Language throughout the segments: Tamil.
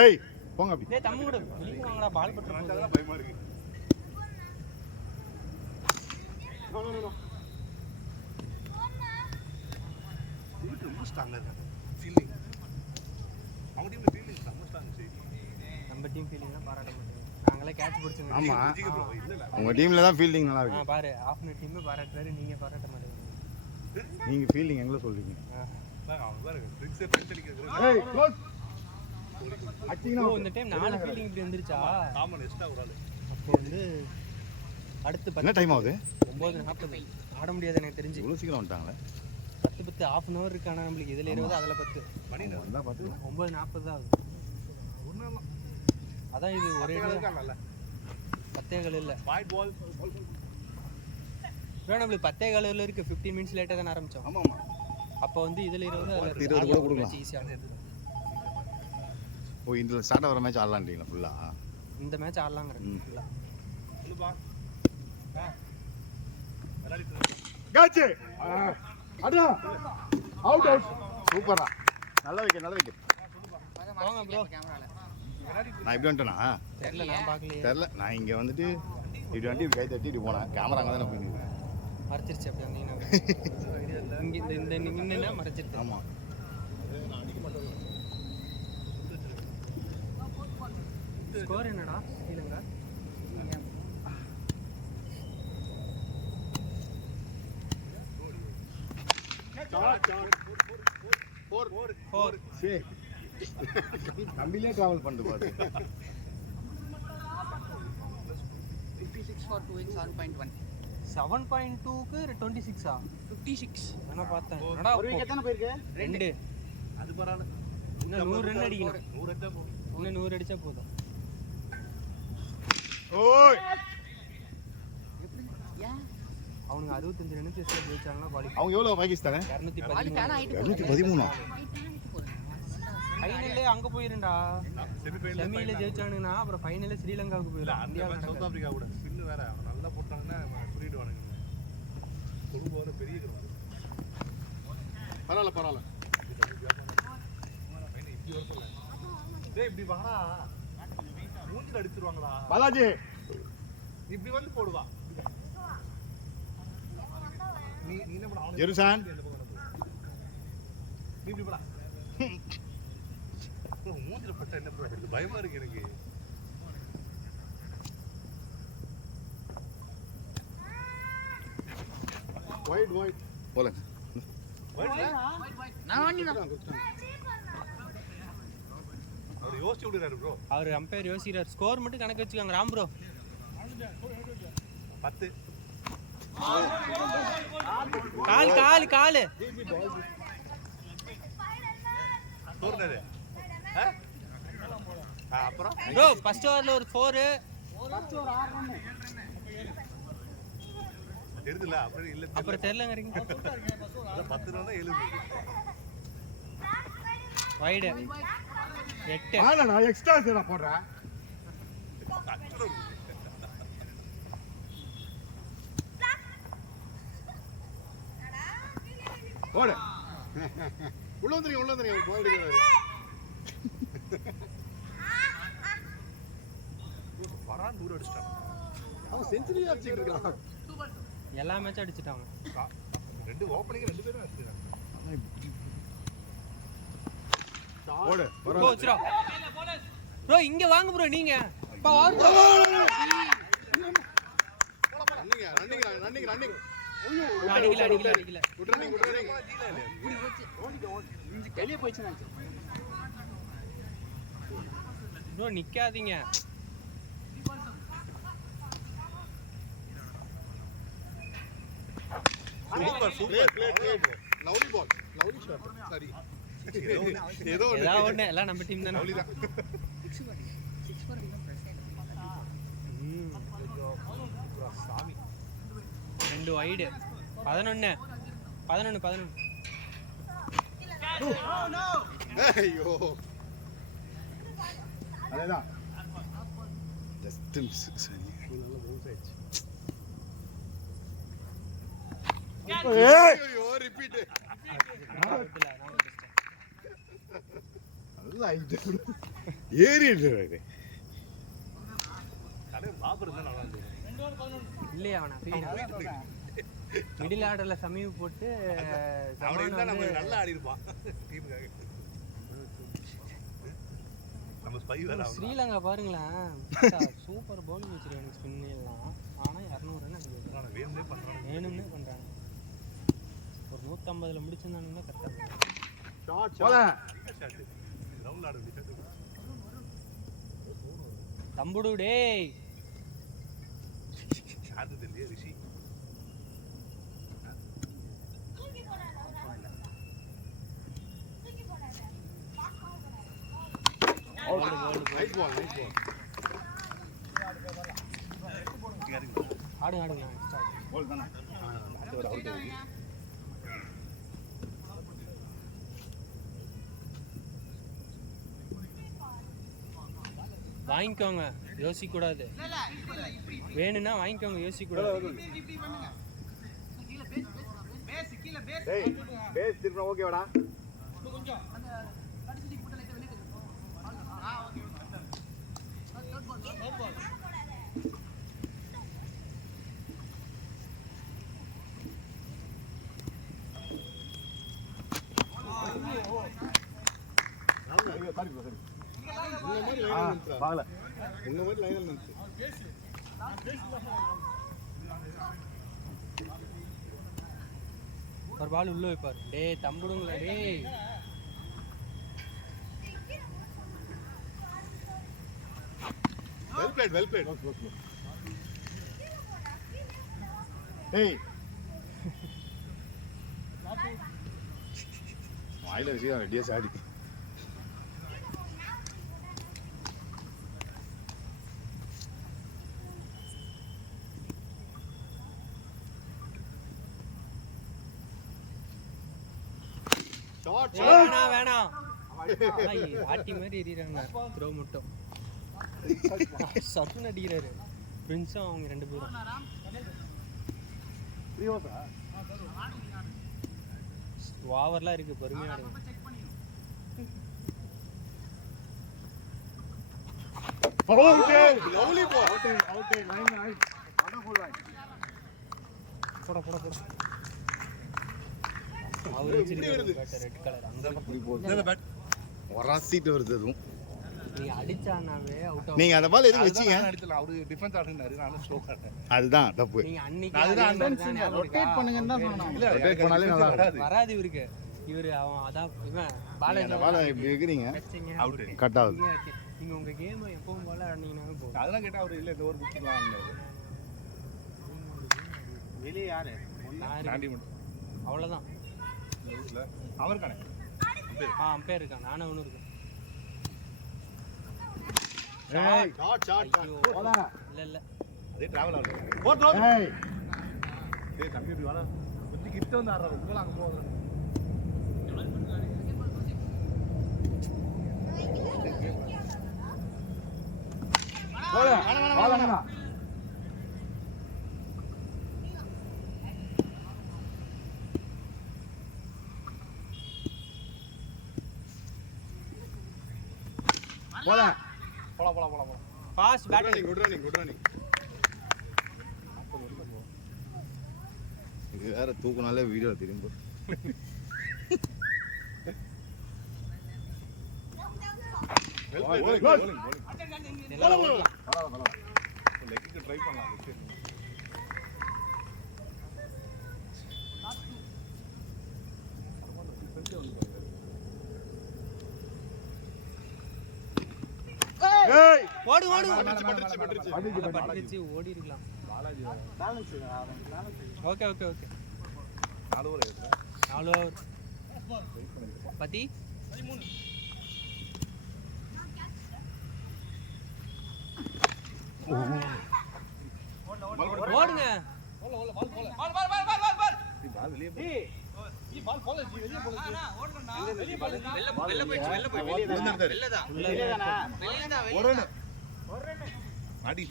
ஏய் போங்க அப்படி. டேய் தம்மு கூட வெளிய வாங்கடா பால் பட்டு அதெல்லாம் பயமா இருக்கு. நோ. இது ரொம்ப ஸ்ட்ராங்கா இருக்கு. ஃபீலிங். அவங்க டீம்ல ஃபீலிங் ரொம்ப ஸ்ட்ராங் சரி. நம்ம டீம் ஃபீலிங்லாம் பாராட்ட மாட்டேங்க. நாங்களே கேட்ச் பிடிச்சோம். ஆமா. இல்ல. உங்க டீம்ல தான் ஃபீல்டிங் நல்லா இருக்கு. பாரு ஆஃப்னர் டீம் பாராட்டுறாரு நீங்க பாராட்ட மாட்டீங்க. நீங்க ஃபீல்டிங் எங்கள சொல்றீங்க. அவன் பாருங்க. ட்ரிக்ஸ் அடிக்கிறாங்க. ஏய் க்ளோஸ். அடிச்சீங்கன்னா இந்த டைம் 4 ஃபீல்டிங் இப்படி வந்துருச்சா? ஆமா எக்ஸ்ட்ரா ஒரு ஆளு. அப்போ வந்து அடுத்து என்ன டைம் ஆகுது? 9:40 ஆட முடியாது எனக்கு தெரிஞ்சு. இவ்வளவு சீக்கிரம் வந்துட்டாங்களே. 10 half an hour இருக்கானா நம்மளுக்கு இதுல 20 அதுல 10. மணி வந்தா பாத்து 9:40 தான் ஆகுது. ஒண்ணும் அதான் இது ஒரே இல்ல. 10 இல்ல. வைட் பால். bro நம்மளுக்கு 10 இருக்கு 15 மினிட்ஸ் லேட்டா தான் ஆரம்பிச்சோம். ஆமா ஆமா. அப்போ வந்து இதுல 20 அதுல 20 கூட கொடுக்கலாம். ஈஸியா இருக்கு. ஓ இந்த ஸ்டார்ட் ஆவற மேட்ச் ஆடலாம்ன்றீங்களா ஃபுல்லா? இந்த மேட்ச் ஆடலாம்ங்கறேன் ஃபுல்லா. சொல்லுப்பா. விளையாடி கேட்ச். அடடா. Out out. சூப்பரா. நல்ல விக்கெட். போங்க ப்ரோ. நான் இப்படி வந்துட்டேனா? தெரியல நான் பார்க்கலையே. தெரியல. நான் இங்க வந்துட்டு இப்படி வந்து கை தட்டிட்டு போனேன். கேமரா அங்க தான போயிருக்கு. மறைச்சிருச்சு அப்படி வந்தீங்கன்னா. இங்க இந்த நின்னுனா மறைச்சிருச்சு. ஆமா. ஸ்கோர் என்னடா ஸ்ரீலங்கா? ஃபோர். சே. கம்பிலே டிராவல் பண்ணிட்டு பாரு. 56 for 2 in 7.1. 7.2க்கு 26 56. நான் பார்த்தேன். என்னடா ஒரு விக்கெட் தான போயிருக்கு? 2. அது பரவாயில்ல. இன்னும் 100 ரன் அடிக்கணும். 100 அடிச்சா போதும். இன்னும் 100 அடிச்சா போதும். ஓய். ஏன் அவனுங்க 65 ரன் சேஸ்ல ஜெயிச்சாங்கன்னா குவாலிஃபை. அவங்க எவ்வளவு பாகிஸ்தானே? 213. 213. ஃபைனல்ல அங்க போயிருண்டா. செமில ஜெயிச்சானுனா அப்புறம் ஃபைனல்ல ஸ்ரீலங்காவுக்கு இல்ல போயிடும். அந்த இந்தியால மேட்ச் சவுத் ஆப்பிரிக்கா கூட ஸ்பின் வேற அவன் நல்லா போட்டாங்கன்னா சொல்லிடுவானுங்க. கொழும்பு வர பெரிய கிரவுண்ட். பரவாயில்ல. ஃபைனல் இப்படி வரல. டேய் இப்படி வாடா. மூஞ்சில அடிச்சிருவாங்களா? பாலாஜி இப்படி வந்து போடுவா. நீ என்ன பண்ண அவனுக்கு ஜெருசான். நீ இப்படி போடா. மூஞ்சில பட்டா என்ன பண்ணுறது? பயமா இருக்கு எனக்கு. வைட் போலங்க. நான் வாங்கினா அவர் யோசிச்சு விடுறாரு ப்ரோ. அவர் அம்பையர் யோசிக்கிறார். ஸ்கோர் மட்டும் கணக்கு வச்சுக்காங்க ராம் ப்ரோ. 10. கால் ஸ்கோர் அப்புறம் ப்ரோ ஃபர்ஸ்ட் ஓவர்ல ஒரு 4 தெரியுதுல அப்புறம் இல்ல அப்புறம் தெரியலங்கறீங்க. 10 ரன் தான் 7 வைட் 8. ஆனா எக்ஸ்ட்ரா சேரா போடுறா. ஓடு. உள்ள வந்துறீங்க பால் அடிக்கிறாரு. வரான் தூர அடிச்சிட்டான். அவன் செஞ்சுரி அடிச்சிட்டு இருக்கான். எல்லா மேட்சும் அடிச்சிட்டாங்க. ரெண்டு ஓப்பனிங் ரெண்டு பேரும் அடிச்சிட்டாங்க. ஓடு. ப்ரோ ச்ரோ. ப்ரோ இங்க வாங்க ப்ரோ நீங்க. அப்பா வாங்க ப்ரோ. ரன்னிங். அடிக்கல. குட்ரனிங். வெளிய போயிச்சு நான். ப்ரோ நிக்காதீங்க. Super. Lovely ball. Lovely shot. சரி. ஏதோ ஒண்ணு எல்லாம் நம்ம டீம் தான. லவ்லி தான். 6 for even present. சாமி. 2 வைட். 11. ஐயோ. அதேதான். Just miss. நல்ல பவுன்ஸ் ஆயிடுச்சு. ஐயோ ரிப்பீட். நல்லா ஆயிடுச்சு. ஏறிடுறாரு. கடை பாபர் தான் நல்லா இருந்தது. இல்லையா அவனா மிடில் ஆர்டர்ல சமீப போட்டு அவன் இருந்தா நம்ம நல்லா ஆடி இருப்பான் டீமுக்காக. நம்ம ஸ்பை வேற அவன். ஸ்ரீலங்கா பாருங்களேன் சூப்பர் பவுலிங் வச்சிருக்காங்க ஸ்பின் எல்லாம். ஆனா 200 ரன் அடிக்கிறாங்க. வேணும்னே பண்றாங்க. வேணும்னே பண்றாங்க. ஒரு 150ல முடிச்சிருந்தானுங்கன்னா கரெக்டா போல ஷாட் கிரவுண்ட் ஆட விட்டு தம்புடு டேய் யாரு தெரியல ரிஷி. நைட் பால் நைட் பால் ஆடுங்க பால் தானே அடுத்து வர அவுட் ஆகுது. வாங்கிக்கோங்க யோசிக்க கூடாது. வேணும்னா வாங்கிக்கோங்க யோசிக்க கூடாது. டேய் பேஸ் திரும்ப ஓகேவாடா. பாகல உங்க மாதிரி லைன்ல நின்னு ஒரு பால் உள்ள வைப்பார். டேய் தம்புடுங்களா டேய். வெல் பிளேட் டேய் வாயில வச்சு ரெடியா சாடி. வேணாம் ஆட்டி மாதிரி எறிறாங்க. த்ரோ மட்டும் சட்டுன்னு அடிக்கிறாரு பிரின்ஸும் அவங்க 2 பேரும். ஓவர்லாம் இருக்கு பொறுமையா ஆடுங்க. அவரு ரெட் கலர் அந்த ஒராசிட்டு வருது அதுவும். நீ அடிச்சானாவே அவுட் ஆகும். நீங்க அந்த பால் எதுக்கு வச்சீங்க? அடிச்சல அவரு டிஃபென்ஸ் ஆடுனாரு நானும் ஸ்லோ ஆடுறேன். அதுதான் தப்பு. நீங்க அன்னைக்கு அதுதான் ரொட்டேட் பண்ணுங்கன்னு தான் சொன்னாங்க. இல்ல ரொட்டேட் பண்ணாலே நல்லா வராது. வராது இவருக்கு. இவரு அவன் அதான் இவன் பாலாஜி அந்த பால் இப்படி வைக்கிறீங்க வச்சீங்க அவுட். கட் ஆகுது. நீங்க உங்க கேம் எப்பவும் போல ஆடுனீங்கனாவே போதும். அதெல்லாம் கேட்டா அவரு இல்ல இந்த ஒரு குத்திக்கலாம். வெளியே யாரு தாண்டி மட்டும் அவ்வளவுதான். இல்ல அவர் காணே அம்பேர் இருக்கான். நானும் ஒன்று இருக்கேன். ஏய் ஐயோ. இல்ல அதே டிராவல் ஆகுது. ஏய் டேய் தம்பி இப்படி வாடா. குத்தி கிட்ட வந்து ஆடுறாரு. உள்ள அங்க போறாரு. வாடா போலாம். Fast batting. Good running. இது வேற தூக்குனாலே வீடியோ திரும்ப. லெக்குக்கு ட்ரை பண்ணலாம். ஓடு பட்டுச்சு. பட்டுச்சு ஓடி இருக்கலாம். ஓகே 4 ஓவர் 4 ஓவர் பத்தி ஓடுங்க. பால்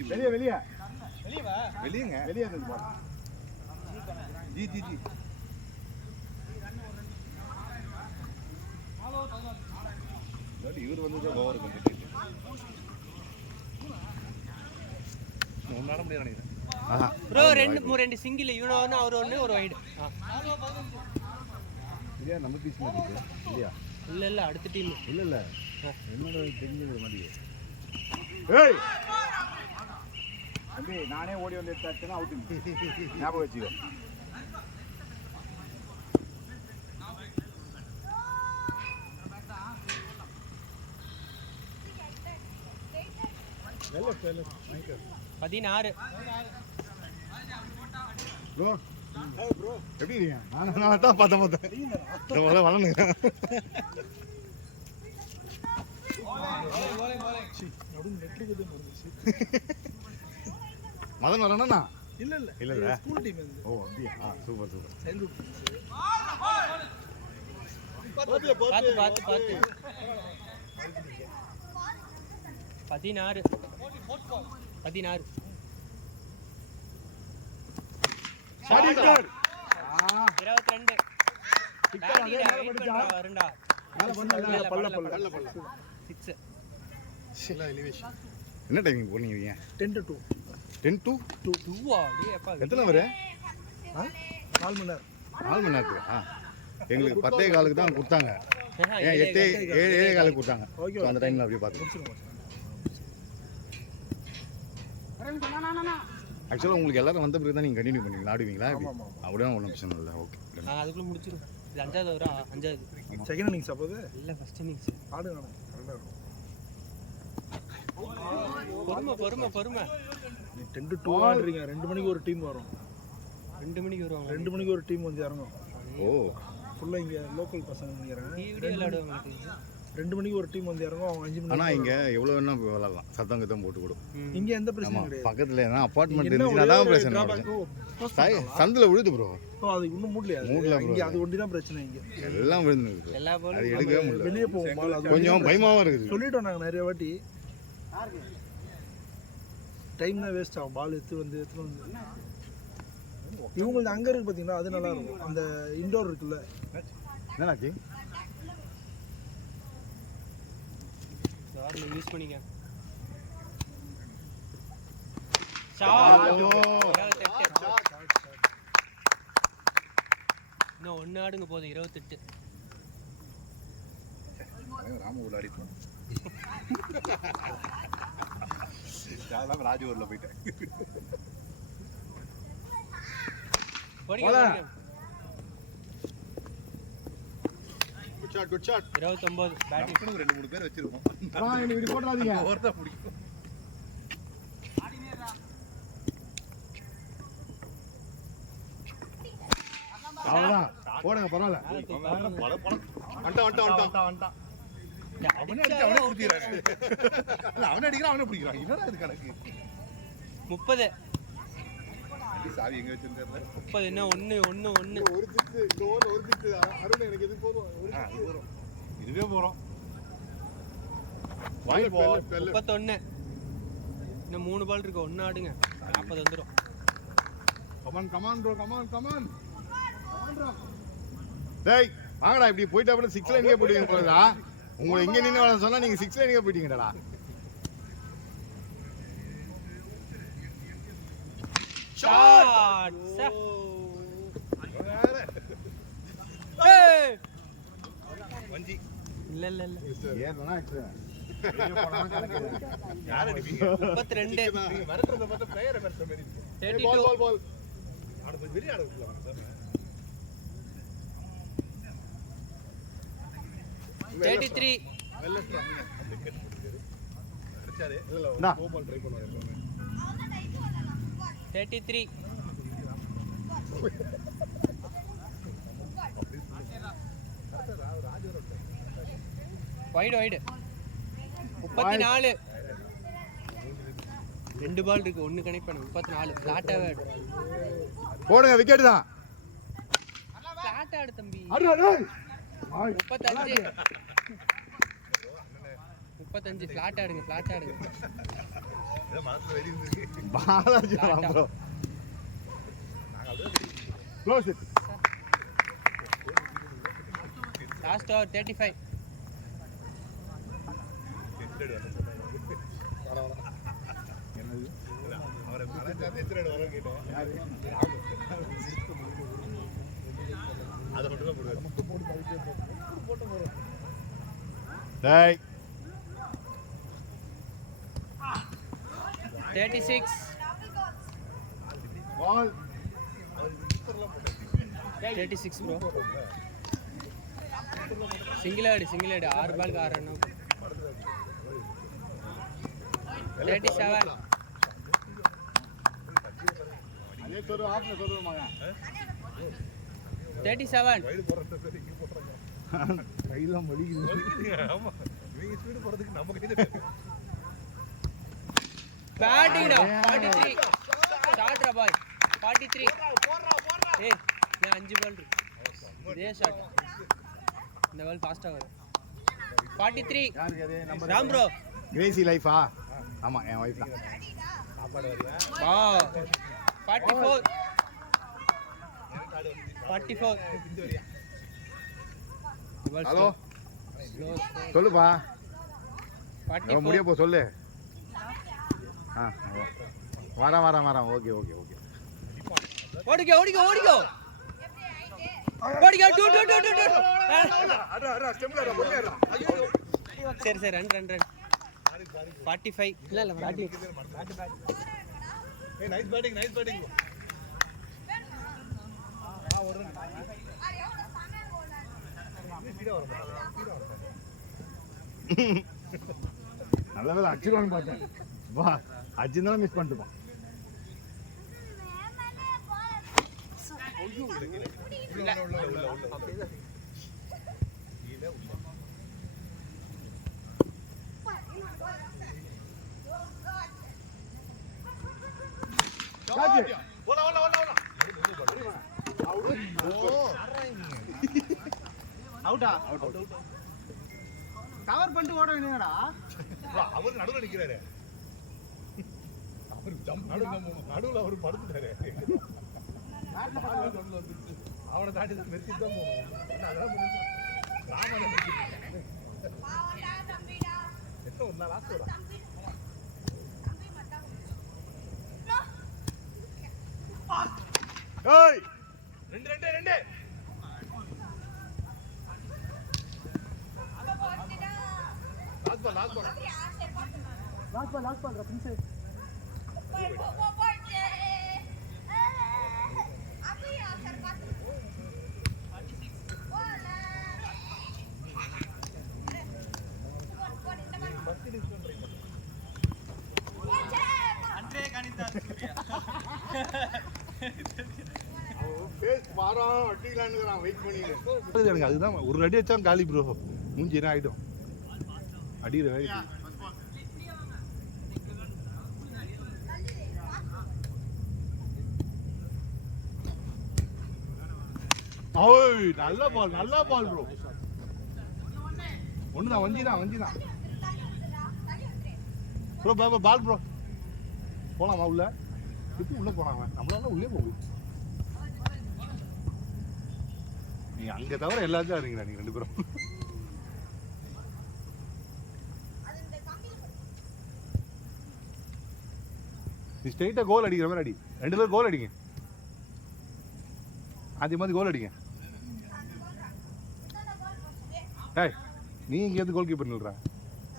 வெளியே வெளியேங்க வெளியே இருந்து பால். ஜி இவர் வந்து ஓவர் கம்ப்ளீட் ஒன்றாட முடியாது நினைக்கிறேன். ஆஹா ப்ரோ ரெண்டு சிங்கிள் இவனோ ஒன்று அவர் ஒன்று ஒரு வைடு. இல்லையா நம்ம பீஸ் மாதிரி இல்லையா? இல்லை அடுத்த டீம். இல்லை என்னோட தெரிஞ்சது மாதிரி. ஏய் தம்பி நானே ஓடி வந்து எடுத்தாச்சுன்னா அவுட்டு ஞாபகம் வச்சுக்கோ. பதினாறு. ப்ரோ எப்படி இருக்கீங்க? நான் தான் பார்த்தேன் வளர்ந்துங்க. மதன் வரணும்னா இல்லை இல்லை ஸ்கூல் டீம் இது. ஓ அப்படியா? சூப்பர் சைல்ட்ஹுட் பார்த்து 16. 16. சாடிக்கர் 22. வருண்டா பல்ல 6. என்ன டைமிங் போனீங்க? 10 to 2. 10 to 2 அப்பா. எத்தனை வரு? 4 மணி நேரம். 4 மணி நேரத்துக்கு. எங்களுக்கு 10:15 தான் கொடுத்தாங்க. ஏன் 7:15 கொடுத்தாங்க. So, அந்த டைமில் அப்படியே பார்த்து ஆக்சுவலாக உங்களுக்கு எல்லாரும் வந்த பிறகு தான் நீங்கள் கண்டினியூ பண்ணுவீங்களா, ஆடுவீங்களா? அப்படியே ஒன்றும் பிரச்சனை இல்லை. ஓகே அதுக்குள்ளே முடிச்சிடும். இது 5வது வரா? 5வது. செகண்ட் இன்னிங்ஸ் அப்போது இல்லை ஃபர்ஸ்ட் இன்னிங்ஸ். ஆடுங்க கரெக்டாக இருக்கும். பொறுமை 10 to 2 ஆடுறீங்க. 2 மணிக்கு ஒரு டீம் வரும். 2 மணிக்கு வருவாங்க. 2 மணிக்கு ஒரு டீம் வந்து இறங்கும். ஓ ஃபுல்லாக இங்கே லோக்கல் பசங்க நினைக்கிறேன். விளையாடுவாங்க. 2 மணிக்கு ஒரு டீம் வந்து இறங்கும். அவங்க 5 மணி. ஆனால் இங்கே எவ்வளோ வேணா விளாட்லாம், சத்தம் கத்தம் போட்டு கொடுக்கும். இங்கே எந்த பிரச்சனையும் ஆமாம் கிடையாது. பக்கத்தில் எதனா அப்பார்ட்மெண்ட் இருந்துச்சுன்னா தான் பிரச்சனை. சந்தில் விழுது ப்ரோ. அது இன்னும் மூடலையா? இங்கே அது ஒண்டி தான் பிரச்சனை. இங்கே எல்லாம் விழுந்து எல்லா அது பாலும் எடுக்கவே முடியல. வெளியே போகும் பால். அது கொஞ்சம் பயமாகவும் இருக்குது. சொல்லிட்டோம் நாங்கள் நிறைய வாட்டி. டைம் தான் வேஸ்ட் ஆகும். பால் எடுத்து வந்து இவங்களுக்கு அங்கே இருக்கு பார்த்தீங்கன்னா, அது நல்லா இருக்கும். அந்த இண்டோர் இருக்குல்ல. என்னாச்சு? யூஸ் பண்ணிக்க. இன்னும் 1 ஆடுங்க போதும். 28. ராம அடிப்போம். ராஜூர்ல போயிட்டேன். Good shot 29 batting. 2-3 பேர் வச்சிருக்கோம். இப்படி போடாதீங்க. ஒருத்தா பிடிக்கும். அவ்வளோதான் போடுங்க, பரவாயில்ல. வந்துட்டான். அவனே அடிக்கிறான், அவனே பிடிக்கிறான். என்னடா இது கணக்கு? 30. சாவி எங்க வச்சிருந்தாரு? 30. என்ன 1 ஒரு சிக்ஸ் இந்த ஓவர் ஒரு சிக்ஸ். அருண் எனக்கு எது போதும்? இதுவே போறோம். 31. இன்னும் 3 பால் இருக்கு. 1 ஆடுங்க. 40 வந்துடும். Come on bro, come on. டேய் வாங்கடா, இப்படி போயிட்டா அப்புறம் 6 லைனுக்கே போயிட்டீங்க போலடா. உங்களை இங்க நின்னு சொன்னா நீங்க 6 லைனுக்கே போயிட்டீங்கடா. ஷாட். ஏய் வஞ்சி இல்ல ஏன்னா யார் அடிப்பீங்க? 32. நீங்க வரட்றத பார்த்தா பிளேயரை வரட்ட மாதிரி இருக்கு. 32. பால் ஆட போய் வெளிய ஆட விடலாம் சார். 33. வெல்ல ஸ்ட்ராங் அந்த கெட் போட்டுட்டாரு. அடிச்சாரு. இல்ல டா. கோ பால் ட்ரை பண்ணுவாரு எல்லாமே. 33. வைடு 34. 2 பால் இருக்கு. 1 கனெக்ட் பண்ணு. 34. ஃபிளாட்டாவே ஆடு. போடுங்க, விக்கெட் தான். ஃபிளாட் ஆடு தம்பி. 35. 35 ஃபிளாட் ஆடுங்க. ஏதோ மனசுல வெறி இருக்கு. Balaji bro. Close it. Last over 35. எட்டு எத்தனை வர கேட்டேன் அதை மட்டும் தான் போடுவேன் மட்டும் போட்டு போட்டு போகிறோம் டேய் 36 பால் 36 ப்ரோ சிங்கிள் ஆடு 6 பாலுக்கு 6 ரன் 37 அதே சொரு ஆப்ல சொருமாங்க 37 வயது போடுறது இங்கே போடுறாங்க கையெல்லாம் வலிக்குது ஆமாம் இவங்க ஸ்பீடு போகிறதுக்கு நம்ம கையில் பேட்டிங்டா 43 ஷாட்ரா பாய் 43 ஏய் நான் 5 பால் இருக்கு இதே ஷாட் இந்த பால் ஃபாஸ்டா வரும் 43 யாருக்கு அது நம்ம ராம் ப்ரோ கிரேசி லைஃபா ஆமா என் வைஃப் தான் சாப்பாடு வரியா வாவ் 44 44 பிஞ்சு வரியா ஹலோ சொல்லுப்பா 44 முடிய போ சொல்லு ஆ வரேன் ஓகே ஓடிக்கோ ஓடிக்கோ சரி ரன் 45 இல்ல பேட்டிங் ஏய் நைஸ் பேட்டிங் நல்ல வேலை அடிச்சிருவான்னு பார்த்தேன் வா அடிச்சிருந்தாலும் மிஸ் பண்ணிட்டுப்பான் கவர் பண்ணிட்டு ஓட வேண்டியடா அவர் நடுவில் நிற்கிறாரு அவர் நடுவில் அவர் படுத்துட்டாரு அவனை தாண்டி தான் மெரிச்சு தான் போகணும் எத்தனை ஒரு நாள் ஆசை ரெண்டு லாஸ்ட் பால் ரஃபின்ஸ் எனக்கு அதுதான் ஒரு அடி வச்சா காலி ப்ரோ மூஞ்சி என்ன ஆயிடும் அடிக்கிற வேலை ஓய் நல்ல பால் ப்ரோ ஒண்ணுதான் வஞ்சிதான் ப்ரோ பால் ப்ரோ போலாமா உள்ள எப்படி உள்ள போனாங்க நம்மளால உள்ளே போகுது நீங்க அங்க தவிர எல்லாத்தையும் இருக்கீங்களா நீங்க 2 பேரும் நீ ஸ்ட்ரெயிட்டா கோல் அடிக்கிற மாதிரி அடி 2 பேரும் கோல் அடிங்க அதே மாதிரி கோல் அடிங்க ஏய் நீ இங்க எது கோல் கீப்பர் நில்றா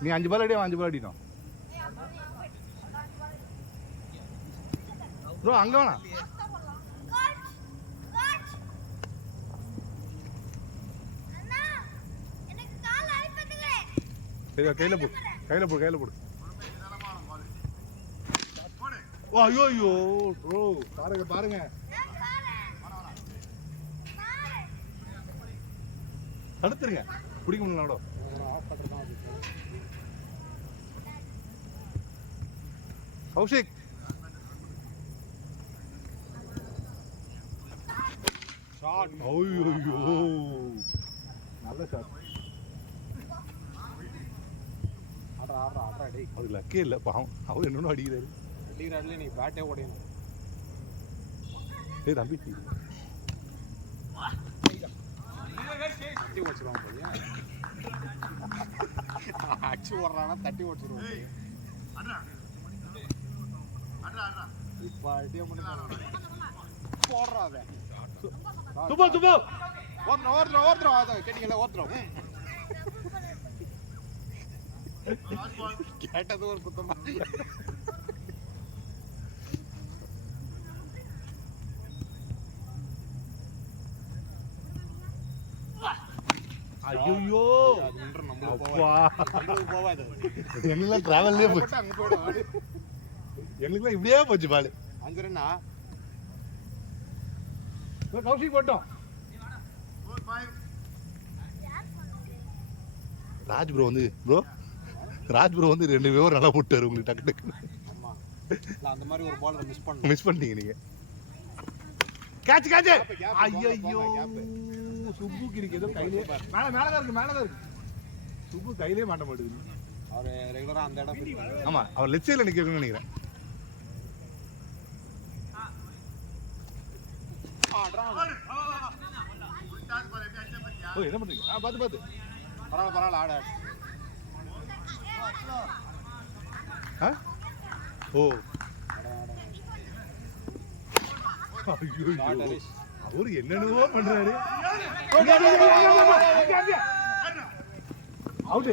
நீ 5 பால் அடி 5 பால் அடினோம் ப்ரோ அங்க வேணா சரி கையில போடு ஓ ஐயோ ப்ரோ பாருங்க தடுத்துருங்க பிடிக்க முடியல கௌஷிக் ஷாட் ஐயோ நல்ல ஷாட் அது லக்கே இல்லை பாவம் அவர் என்னன்னு அடிக்கிறாரு நீ பேட்டே ஓடியணும் ஏய் தம்பி தட்டி வச்சிருவான் போலியா அடிச்சு ஓடுறானா தட்டி வச்சிருவான் இப்போ போடுறாத துபோ துபோ ஓடுறோம் அதை கேட்டீங்களா ஓடுறோம் கேட்டது ஒரு குத்தமா ஐயோ அது நின்று நம்மளுக்கு அப்பா போவாது எங்களுக்குலாம் டிராவல்லே போச்சு அங்க போயிடும் எங்களுக்குலாம் இப்படியே போச்சு பால் அங்க ரெண்டா கௌஷிக் போட்டோம் ராஜ் ப்ரோ வந்து ரெண்டு பேரும் நல்லா போட்டாரு உங்களுக்கு டக்கு டக்கு ஆமா இல்ல அந்த மாதிரி ஒரு பால் மிஸ் பண்ணிட்டீங்க நீங்க கேட்ச் ஐயோ சுப்பு கிரிக்கு ஏதோ கையிலே மேலதான் இருக்கு சுப்பு கையிலே மாட்ட மாட்டேங்குது அவர் ரெகுலரா அந்த இடம் போயிருக்காரு. ஆமா அவர் லெஃப்ட் சைடுல நிக்கிறதுன்னு நினைக்கிறேன் ஓ என்ன பண்றீங்க பாத்து பரவாயில்ல ஆட ஓ ஆட ஐயோ அவரு என்னென்னவோ பண்றாரு அவுட்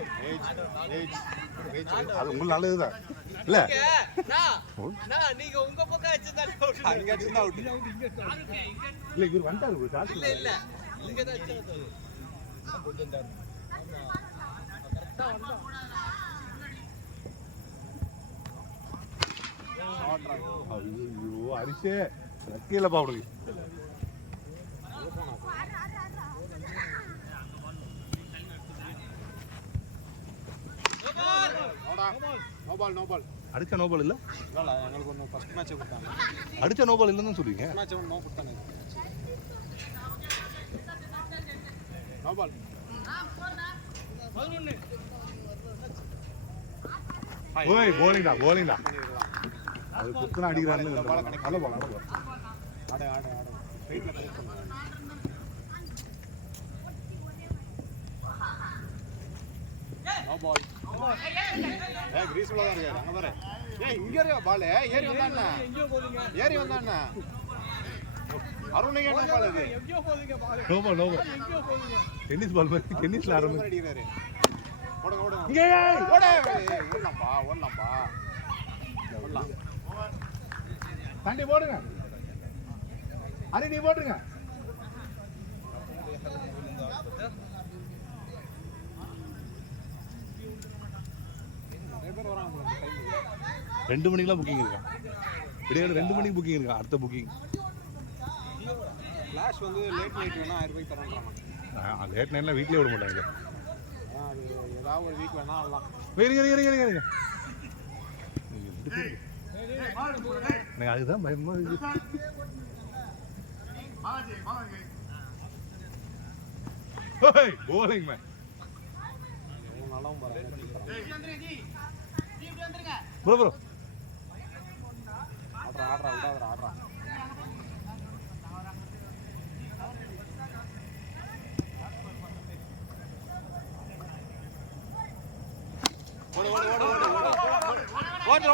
அது உங்களுக்கு நல்லதுதான் இல்ல நீங்க உங்க பக்கம் வச்சிருந்தா அங்க அடிச்சா அவுட் இல்ல இவர் வந்துட்டாரு ஒரு டாஸ் இல்ல இங்க தான் வச்சிருந்தது ஐயோ அரிசே லக்கியில பாவுடுங்க நோ பால் அடிச்ச நோபால் இல்ல இல்ல எங்களுக்கு ஒன்னு ஃபர்ஸ்ட் மேட்ச் கொடுத்தாங்க அடிச்ச நோபால் இல்லன்னு சொல்றீங்க மேட்ச் ஒன்னு நோ கொடுத்தாங்க நோ பால் 11 ஓய் போலிங்கடா அது குத்துனா அடிக்கிறாருன்னு நல்ல பால் ஆட ஸ்ட்ரைட்ல கனெக்ட் பண்ணுங்க நோ பால் கிரீஸ் உள்ள தான் இருக்காரு அங்க பாரு இங்க இருக்கா பால் ஏறி வந்தானே அருணுக்கு என்ன பால் இது நோபால் டென்னிஸ் பால் மாதிரி டென்னிஸ்ல ஆரம்பிச்சு அடிக்கிறாரு ஓடுங்க இங்க ஓடலாம்பா தாண்டி போடுங்க அரை நீ போடுங்க நிறைய பேர் வராங்க போல இந்த டைம் 2 மணிக்கெல்லாம் புக்கிங் இருக்கா விடியாடு 2 மணிக்கு புக்கிங் இருக்கா அடுத்த புக்கிங் ஃபிளாஷ் வந்து லேட் நைட் வேணா 1000 ரூபாய்க்கு தரேன்றாங்க லேட் நைட்லாம் வீட்லயே விட மாட்டாங்க அது ஏதாவது ஒரு வீக் வேணா ஆடலாம் இருங்க எனக்கு அதுதான் பயமா இருக்கு போலிங் மேன் நல்லாவும் பாருங்க ப்ரோ ஆடுறா ஓடு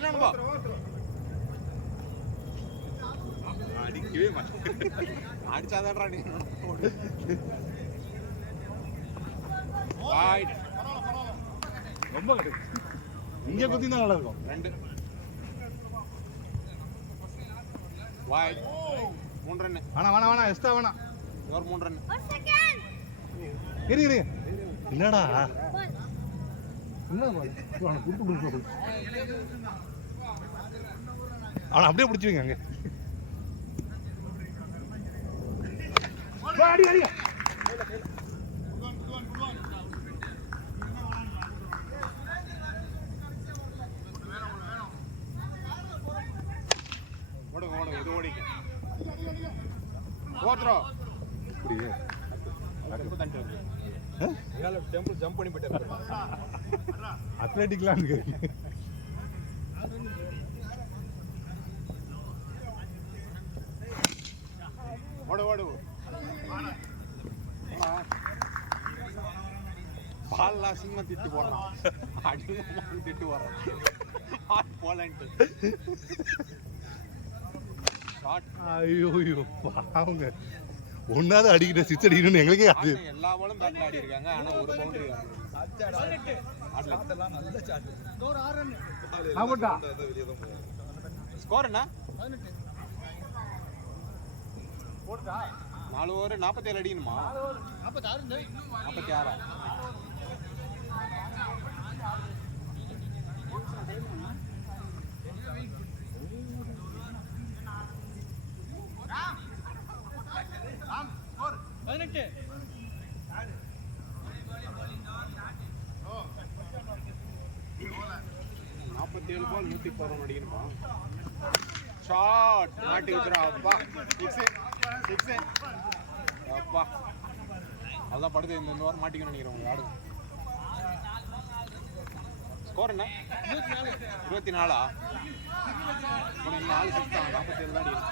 என்னப்பா அடிக்கவே மாட்டேன் அடிச்சாதான்டா நீ ரொம்ப கிடைக்கும் இங்க குத்தி தான் நல்லா இருக்கும் 2 வாய்ட் 3 ரன் வேணாம் எக்ஸ்ட்ரா வேணாம் ஒரு 3 ரன் இரு என்னடா என்ன அவனை அப்படியே பிடிச்சுவீங்க அங்க அடி ஓடுங்க இது ஓடிக்க ஓட்றோ இப்படியே டெம்பிள் ஜம்ப் பண்ணி போயிட்டாரு அத்லெட்டிக்லாம் இருக்கு ஓடு பால்லாம் சின்ன திட்டு போடுறான் அடிமா திட்டு போடுறான் போலன்ட்டு ஷார்ட். ஐயோ பாவங்க. ஒன்னாவது அடிக்கிட்ட சிக்ஸ் அடிக்கணும்னு எங்களுக்கே அது. எல்லா பாலும் பேட்ல ஆடி இருக்காங்க. ஆனா ஒரு பவுண்டரி ஸ்கோர் என்ன? 4 ஓவர் 47 அடிக்கணுமா? 46. பால் 111 அடிக்கணுமா? ஷாட் மாட்டி விட்டுறா. அப்பா சிக்ஸ் அப்பா அதான் படுது. இந்த ஓவர் மாட்டிக்கணும்னு நினைக்கிறேன். ஆடுங்க. ஸ்கோர் என்ன? 24. 4 சிக்ஸ் தான். 47 தான் அடிக்கணும்.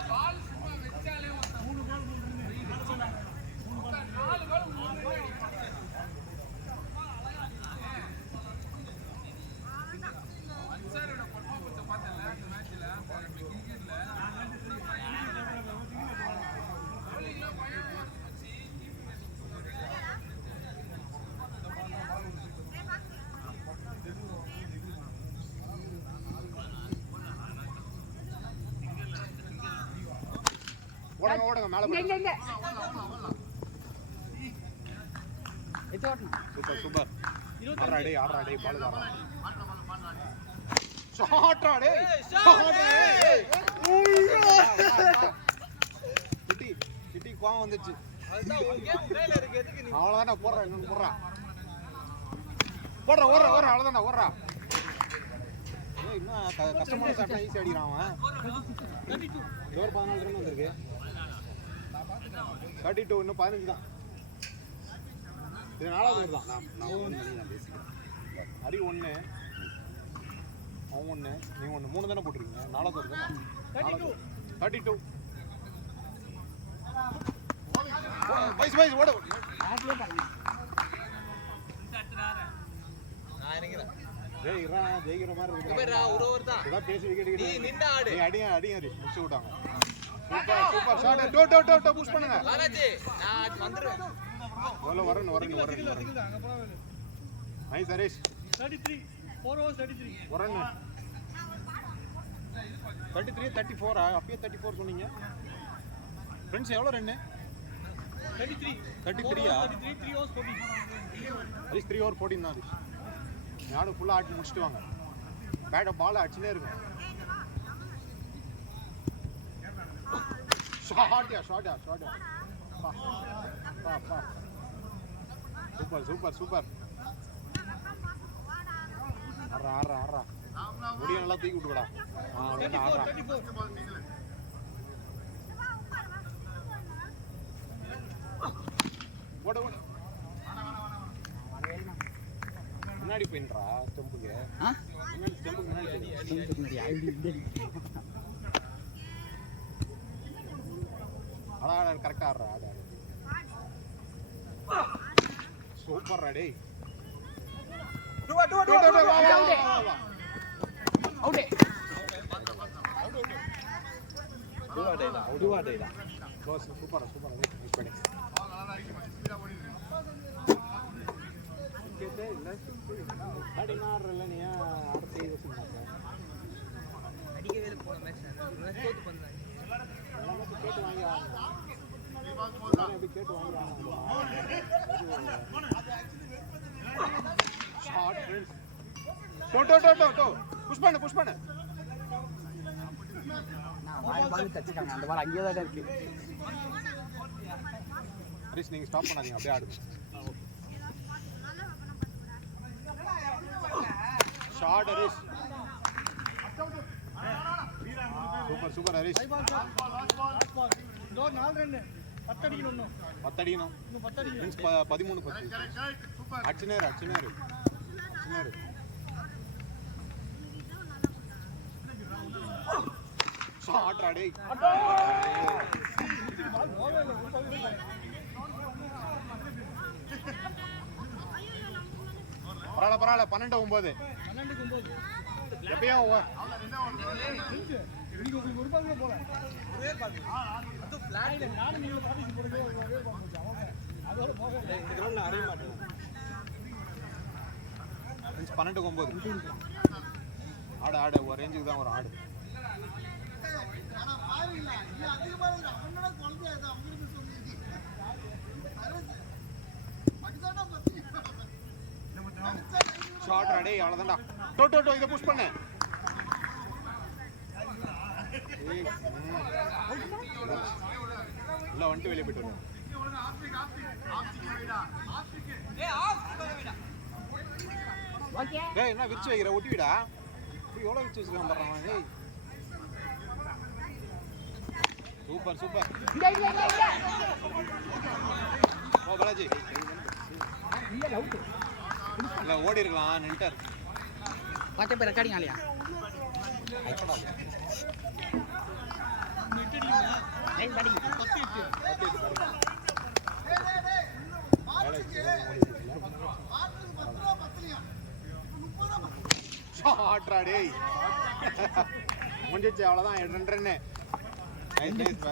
ஓடுங்க மேல போடுங்க. சூப்பர். ஆடுறா டேய் பால் ஆடுறா. ஷாட்ரா டேய். கிட்டி கோவம் வந்துச்சு. அவ்வளவுதான்டா. போடுறா இன்னொன்னு போடுறா. ஓடுறா அவ்வளவுதான்டா. ஓடுறா. இன்னும் கஷ்டமான ஷாட்னா ஈஸி அடிக்கிறான் அவன். ஒரு 14 ரன் வந்திருக்கு. 32 இன்னும் 15 தான். இது 4வது தான். ஹரி 1 அவன் 1 நீ 1 3 தானே போட்டிருக்கீங்க. 4வது தானே. 32 ஓடு. ஜெயிக்கிற மாதிரி இருக்கு. பேசி விக்கெட் அடிங்க முடிச்சு விட்டாங்க. Super shot. புஷ் பண்ணுங்க. வரணும். நைஸ் ஹரிஷ். 33 4 overs 33 வரணும். 33 34 அப்பயே 34 சொன்னீங்க. ஃப்ரெண்ட்ஸ் எவ்வளவு ரன்? 33 3 overs 14. ஹரிஷ் 3 over 14 தான் ஹரிஷ். யாரும் ஃபுல்லா ஆட்டி முடிச்சிட்டு வாங்க. பேட் பால் அடிச்சுனே இருக்கு. ஷாட். சூப்பர். ஆடுறா. முடிய நல்லா தூக்கி விட்டுடா. ஆடுறா. ஓடு. முன்னாடி போயின்றா ஸ்டம்புக்கு. கரெக்டா ஆடுறா. சூப்பர் டேய். சூப்பர் அடினாடுறல நீ அடுத்த இது சொன்னாங்க. அடிக்கவே போன மேட்ச் தோத்து பண்ணாங்க. கேட்டு வாங்கி புஷ் பண்ணு. அந்த பால் அங்கேயே தான் இருக்கு. ஹரிஷ் நீங்க ஸ்டாப் பண்ணாதீங்க, அப்படியே ஆடுங்க. Shot Harish. Super Harish. 4 run 10 அடிக்கணும். 10 அடிக்கணும். 13 10. அடிச்சினேரு. ஷாட் ராடே. பரவாயில்ல 12-9. எப்பயும் ஃப்ரெண்ட்ஸ் 12-9 ஆடு ஆடு ஒரு ரேஞ்சுக்கு தான் ஒரு ஆடு. ஷார்ட் அடே அவ்வளோதான்டா. டோ இதை புஷ் பண்ணு. இல்லை வந்துட்டு வெளியே போயிட்டு வரும். டேய் என்ன விரிச்சு வைக்கிற ஒட்டி விடா. எவ்வளோ விரிச்சு வச்சுருக்கான் பாடுறான். டேய் சூப்பர் ஓ பாலாஜி இல்லை ஓடி இருக்கலாம் நின்ட்டார். पाँच पे रिकॉर्डिंग आ लिया नहीं गाड़ी ஷாட்ரா டேய் முடிஞ்சிச்சு அவ்வளோதான் 2 ரன்னு. நைஸ்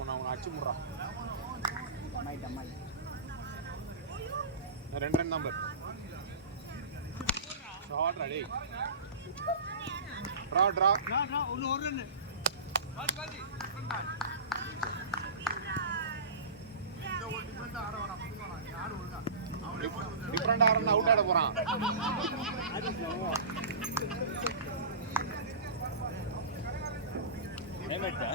உன்னை அடிச்சு முடுறா. 2 ரன் நம்பர் ஷாட்ரா டேய். ட்ரா ஒரு ரன் டிஃப்ரெண்ட் ஆடுறா அவுட் ஆட போறான். ஏமாட்டா